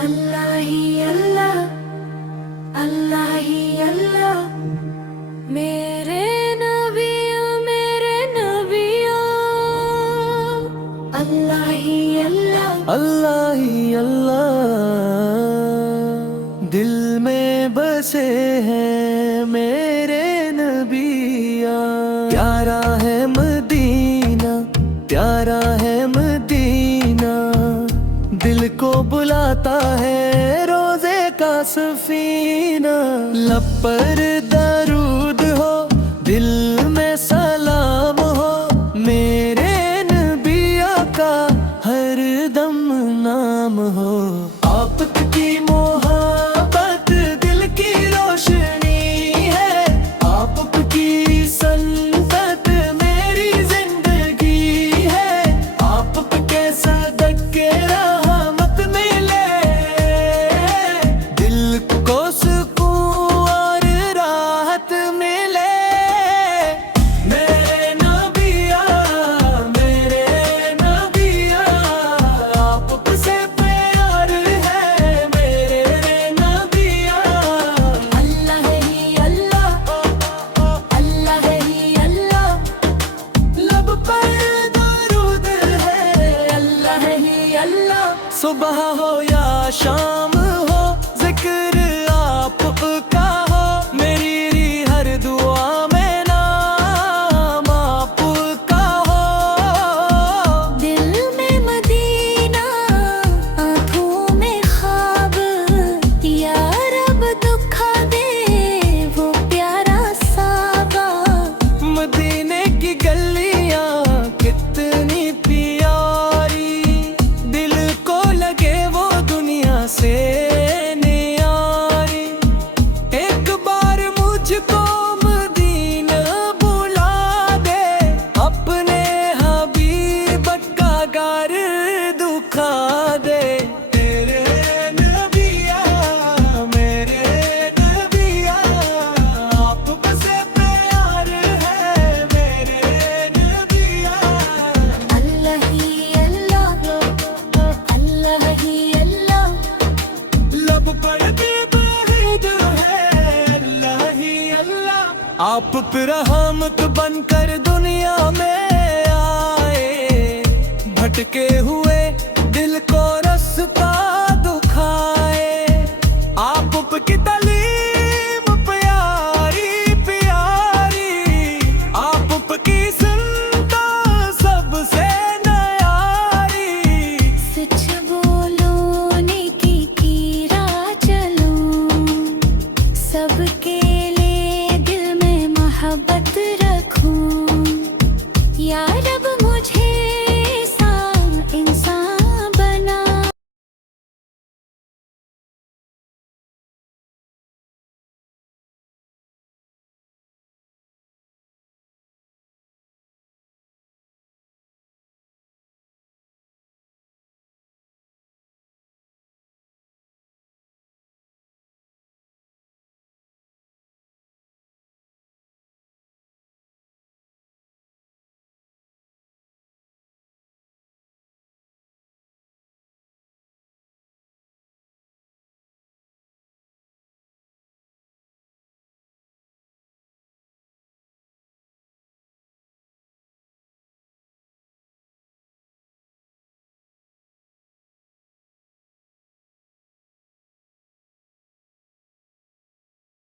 अल्लाह ही अल्लाह, अल्लाह ही अल्लाह, मेरे नबिया मेरे नबिया। अल्लाह ही अल्लाह, अल्लाह ही अल्लाह, दिल में बसे हैं मेरे नबिया। प्यारा है मदीना, प्यारा है मदीना, दिल को बुलाता है रोजे का सफीना। लब पर दरूद हो, दिल में सलाम हो, मेरे नबिया का हर दम नाम हो। आपकी मोहब्बत दिल की रोशनी है, आपकी संतत मेरी जिंदगी है। आपके सदके रहमत मिले, दिल को सुकून और राहत मिले। मेरे नबिया मेरे नबिया, आपसे प्यार है मेरे नबिया। अल्लाह ही अल्लाह, अल्लाह ही अल्लाह, लब पर दरूद है अल्लाह ही अल्लाह। सुबह हो या शाम हो, जिक्र आपका हो, मेरी हर दुआ में नाम आपका हो। दिल में मदीना, आँखों में ख्वाब, या रब दुखा दे वो प्यारा साबा। मदीने की गलियां कितनी प्यारी, दिल को लगे वो दुनिया से न्यारी। एक बार मुझको मदीना बुला दे, अपने हबीब का घर दुखा दे। तेरे नबिया मेरे नबिया, आपसे प्यार है मेरे नबिया। अल्लाह ही अल्लाह, अल्लाह ही अल्लाह, लब पर भी बाहिद है अल्लाह ही अल्लाह। आप पे रहमत बनकर दुनिया में आए, भटके हुए दिल को रास्ता